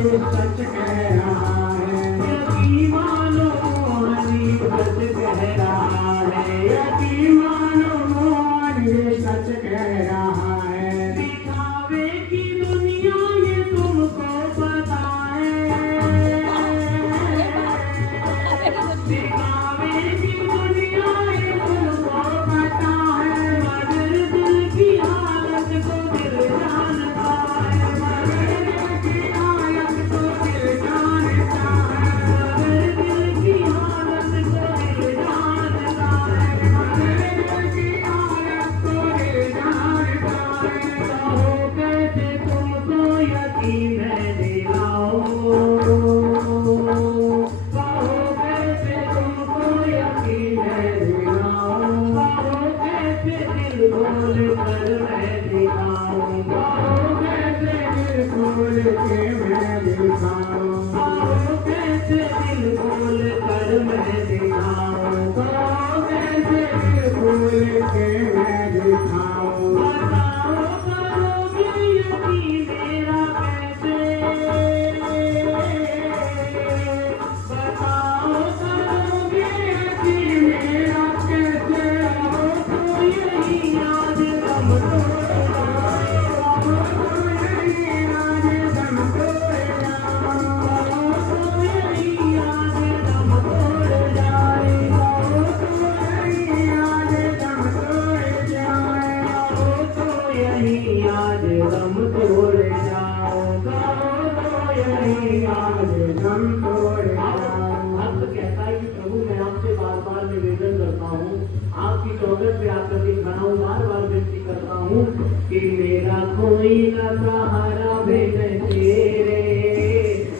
सच कह रहा है, यकीन मानो मोहन ये सच कह रहा है, यकीन मानो मोहन ये सच कह रहा है। दिखावे की दुनिया ये तुमको बताए, दिखावे की दुनिया ये तुमको पता है, मगर दिल की हालत को दिल जानता है, मगर दिल की हालत को दिल जानता है, मगर दिल की हालत को दिल जानता है, मगर दिल की हालत को दिल जानता है। कहो कैसे तुमको यकीन है दिलाओ, कहो कैसे तुमको यकीन है दिलाओ, कहो कैसे दिल खोल कर मैं दिखाऊं, कहो कैसे दिल खोल के मैं दिखाऊं, कहो कैसे दिल खोल कर मैं दिखाऊं, कहो कैसे दिल खोल के मैं दिखाऊं। बताओ करोगे यकीन मेरा कैसे, बताओ करोगे यकीन मेरा कैसे, हो तो यही आज दम तोड़ जाए, हो तो यही आज दम तोड़ जाए, हो तो यही आज दम तोड़ जाए, हो तो यही आज दम तोड़ जाए, हो तो यही आज दम तोड़ जाओ, कहो तो यही आज दम तोड़ जाओ। भक्त कहता है कि प्रभु मैं आपसे बार बार निवेदन करता हूँ, आपकी चौखट पे आकर के खड़ा हूँ, बार बार विनती करता हूँ कि मेरा कोई न सहारा भेजे तेरे,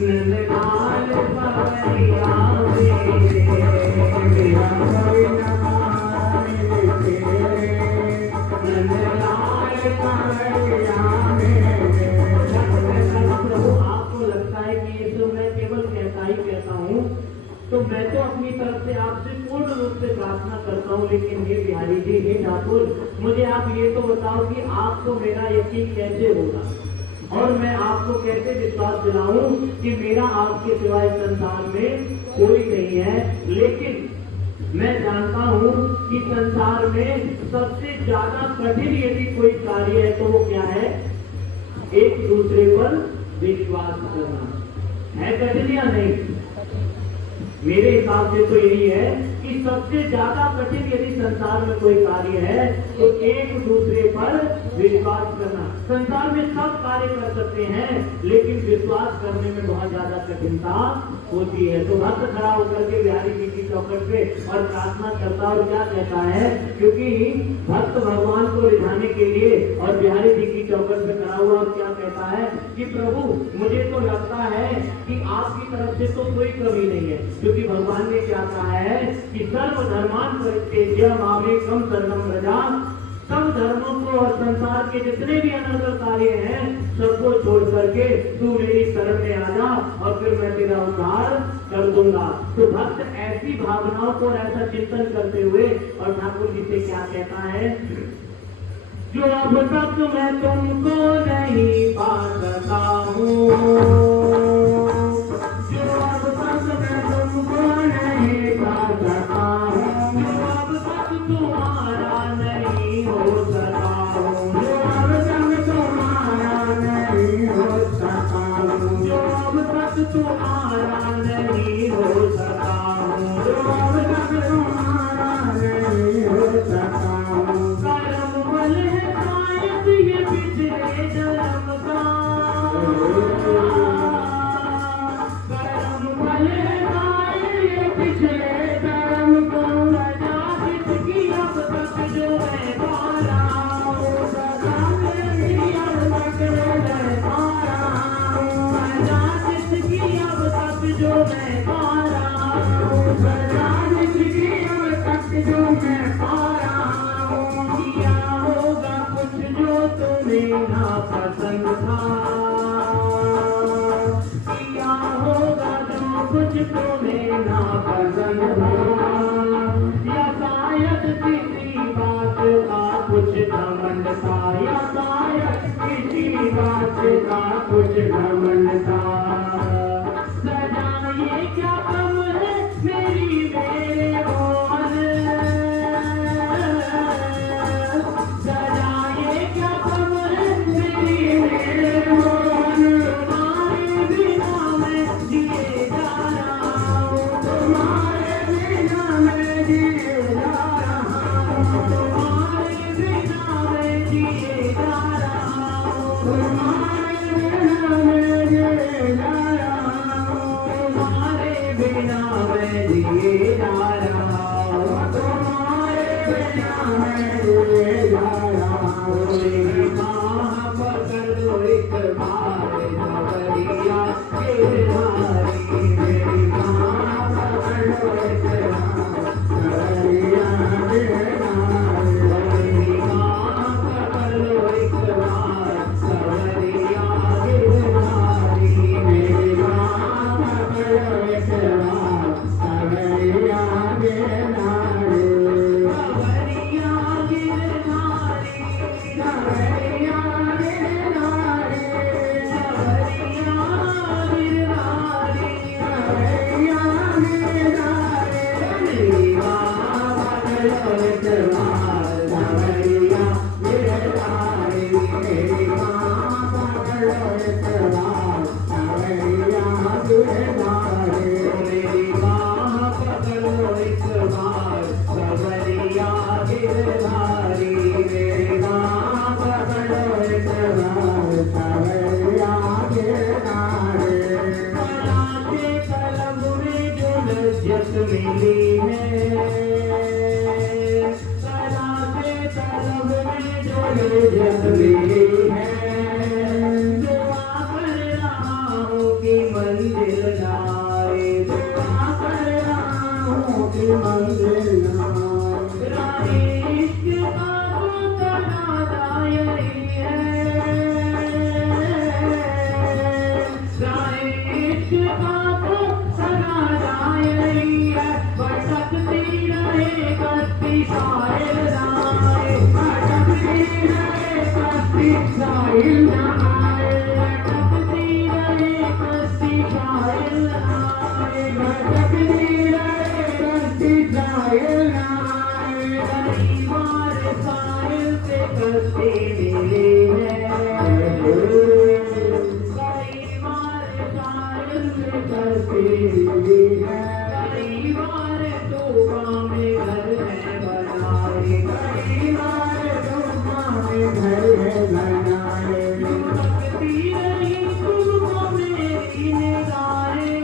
नंदलाल पवरिया मेरे, मेरा कोई न सहारा भेजे तेरे, नंदलाल पवरिया मेरे। प्रभु आपको लगता है कि ये जो मैं केवल कहता ही कहता हूँ, तो मैं तो अपनी तरफ से आपसे पूर्ण रूप से प्रार्थना करता हूँ, लेकिन ये बिहारी जी, हे ठाकुर, मुझे आप ये तो बताओ कि आपको मेरा यकीन कैसे होगा, और मैं आपको कैसे विश्वास दिलाऊं कि मेरा आपके सिवाय संसार में कोई नहीं है। लेकिन मैं जानता हूं कि संसार में सबसे ज्यादा कठिन यदि कोई कार्य है तो वो क्या है, एक दूसरे पर विश्वास करना है। कठिन या नहीं? मेरे हिसाब से तो यही है कि सबसे ज्यादा कठिन यदि संसार में कोई कार्य है तो एक दूसरे पर विश्वास करना। संसार में सब कार्य कर सकते हैं, लेकिन विश्वास करने में बहुत ज्यादा कठिनता होती है। तो भक्त खड़ा होकर के बिहारी जी की चौखट पे और प्रार्थना करता और क्या कहता है, क्योंकि भक्त भगवान को रिझाने के लिए और बिहारी जी की चौखट पे खड़ा हुआ और क्या कहता है कि प्रभु मुझे तो लगता है कि आपकी तरफ से तो कोई कमी नहीं है, क्योंकि भगवान ने क्या कहा है कि सर्वधर्मान परित्यज्य मामेकं शरणं व्रज, सब धर्मों को और संसार के जितने भी अनर्गल कार्य हैं सबको छोड़ करके तू मेरी शरण में आ जा और फिर मैं तेरा उद्धार कर दूंगा। तो भक्त ऐसी भावनाओं को और ऐसा चिंतन करते हुए और ठाकुर जी से क्या कहता है, जो अब तक मैं तुमको नहीं पा सका हूँ, जो अब तक मैं तुमको नहीं पा सका हूँ, जो अब तक तुम्हारा नहीं हो सका हूँ, जो अब तक तुम्हारा नहीं हो सका हूँ, जो अब तक तुम्हारा नहीं हो सका हूँ, जो अब तक तुम्हारा नहीं हो सका हूँ। कर्म बल है शायद ये पिछले जन्म का, कर्म बल है शायद ये पिछले जन्म का, सजा जिसकी अब तक जो मैं पा रहा हूँ, सजा जिसकी अब तक मैं पा रहा हूँ, सजा जिसकी अब तक जो मैं पा रहा हूँ, सजा जिसकी अब तक जो मैं पा रहा हूँ। किया होगा कुछ जो तुम्हें ना पसंद था, किया होगा जो कुछ तुम्हें ना पसंद था, या शायद किसी बात का कुछ घमंड था, या शायद किसी बात का कुछ घमंड था। मेरी बाह पकड़ो एक बार सवरिया गिरधारी मेरी बाह पकड़ो एक बार सवरिया गिरधारी बनाते कलम में जो लज्जत मिली है बनाते कलम में जो लज्जत मिली है दुआ कर रहा हूँ कि मंजिल लाए दुआ कर रहा हूँ कि मंजिल लाए राहे इश्क का तो तनाज़ा यही है राहे इश्क का तो तनाज़ा यही है भटकती रहे कश्ती साहिल आए भटकती रहे कश्ती साहिल आए भटकती रहे कश्ती साहिल आए भटकती रहे कश्ती साहिल आए कई बार साहिल से कश्ती मिली है कई बार साहिल से कश्ती मिली है कई बार तूफान में घर है बनाए कई बार तूफान में घर है बनाए भटकती रही तुमको मेरी निगाहें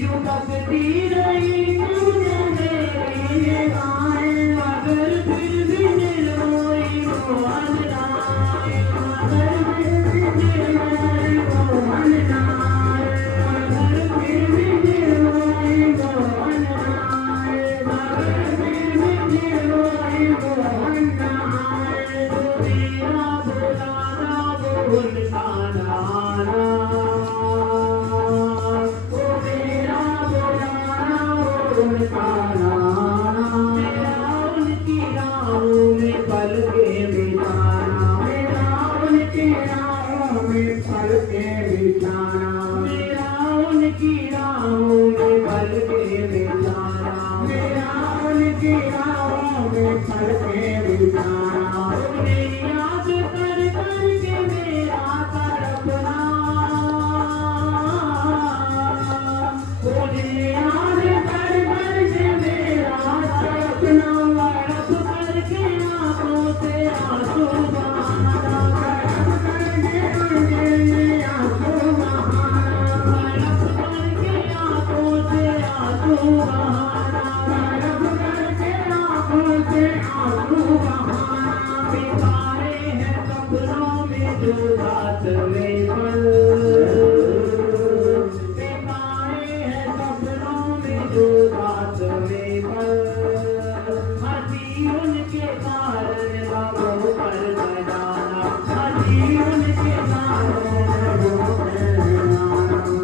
यूं तकती रही तुझे मेरी निगाहें मगर फिर भी निर्मोही वो अनजाए मगर फिर भी निर्मोही वो अनजाए मगर फिर भी निर्मोही वो अनजाए मगर फिर भी निर्मोही वो अनजाए वो मेरा बुलाना वो उनका नाना वो मेरा बुलाना वो उनका नाना मेरा उनकी राहों में पल के बिताना मेरा उनकी राहों में पल के बिताना मेरा उनकी राहों में पल के बिताना मेरा उनकी राहों में पल के बिताना उन्हें याद कर कर के मेरा तड़पना उन्हें याद कर कर के मेरा तड़पना तड़प करके आंखों से आंसू बहाना तड़प करके आंसू बहाना तड़प करके आंखों से आंसू बहाना तड़प करके आंखों से आंसू बहाना बिताए हैं सपनों में जो रात में पल बिताए हैं सपनों में जो रात में पल हंसी उनके कारण लबों पर सजाना हंसी उनके कारण लबों पर सजाना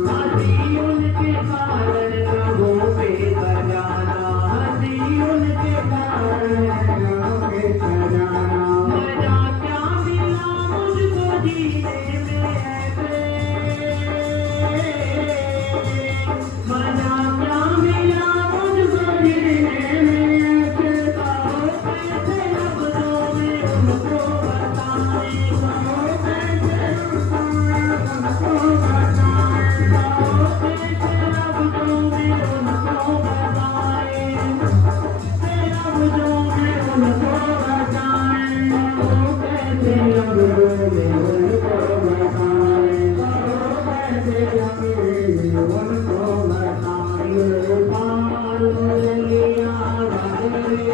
हंसी उनके कारण लबों पे सजाना हंसी उनके कारण लबों पे सजाना मजा क्या मिला मुझको जीने में ऐसे मजा क्या मिला मुझको जीने में ऐसे कहो कैसे लफ्ज़ों में उनको बताएं कहो कैसे उनको बताएं कहो कैसे लफ्ज़ों में उनको बताएं कैसे लफ्ज़ों में उनको बताएं कहो कैसे लफ्ज़ों में उनको बताएं कहो कैसे लफ्ज़ों में उनको बताएं पार मुरलिया वाले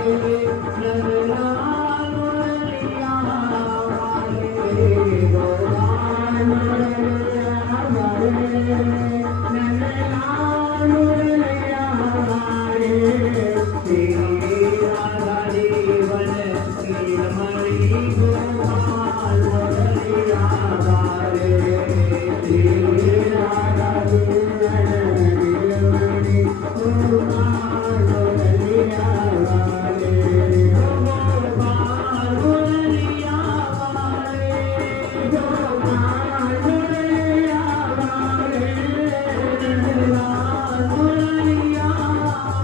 नगला मुरलिया वाले गोपाल मुरलिया वाले नगला मुरलिया वाले तेरी राधा जीवन नीलमणि गोपाल मुरलिया वाले तेरी राधा जीवन नीलमणि गोपाल मुरलिया वाले गोपाल मुरलिया वाले गोपाल मुरलिया वाले नंदलाल मुरलिया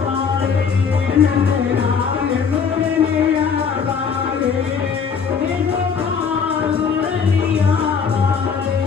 वाले नंदलाल मुरलिया वाले गोपाल मुरलिया वाले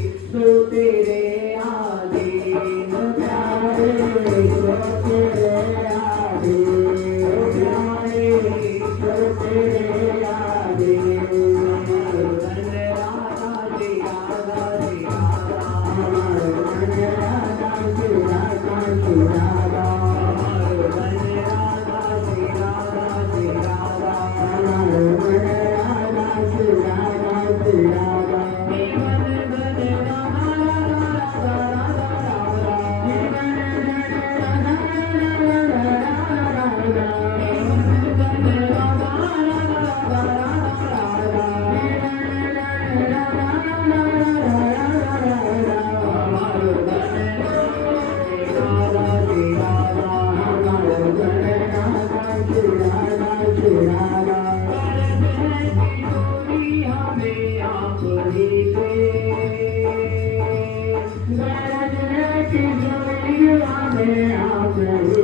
सो तेरे आधीन प्यारे सो तेरे आधीन प्यारे सो तेरे आधीन धन राधा जी राधा जी राधा धन राधा जी राधा जी राधा धन राधा जी राधा जी राधा धन राधा जी राधा जी राधा जीवन धन राधा राधा राधा राधा जीवन धन राधा राधा राधा